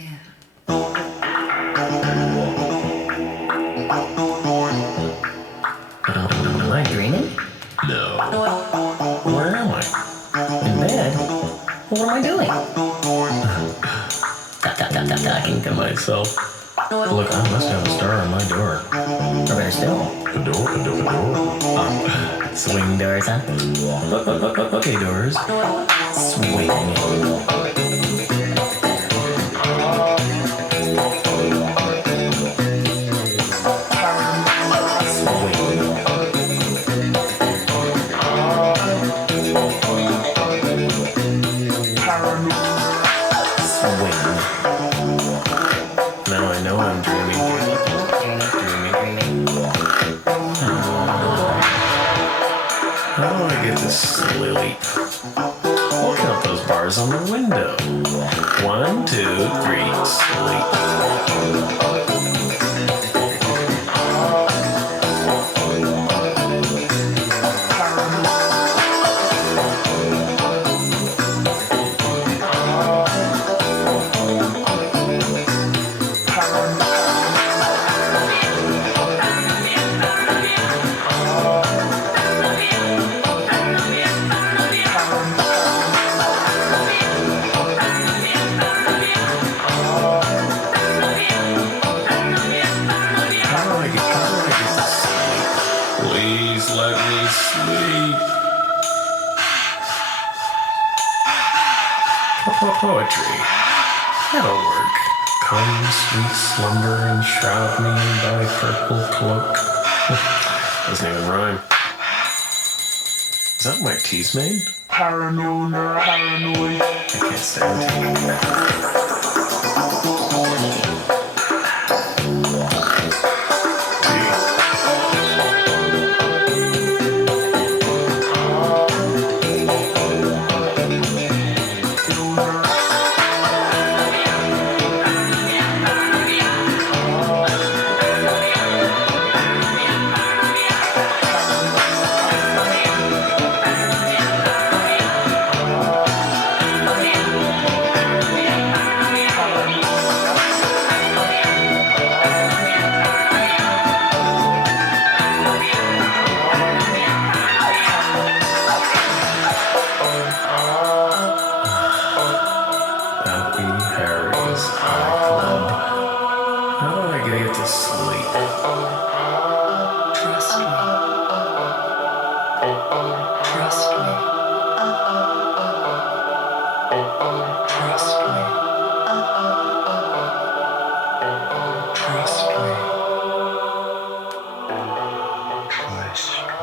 disappear. Am I dreaming? No. Where am I? In bed? What am I doing? Talking to myself. Look, I must have a star on my door. Or better still. A door. Swing doors, huh? Okay, doors. Swing. Now I know I'm dreaming. How do I get to sleep? I'll count those bars on the window. 1, 2, 3, sleep. Please let me sleep. Poetry. That'll work. Come, sweet slumber, and shroud me in thy purple cloak. Doesn't even rhyme. Is that my tea's made? Paranoid. I can't stand tea. To sleep. Trust me. Trust me. Trust me. Trust me. Trust me.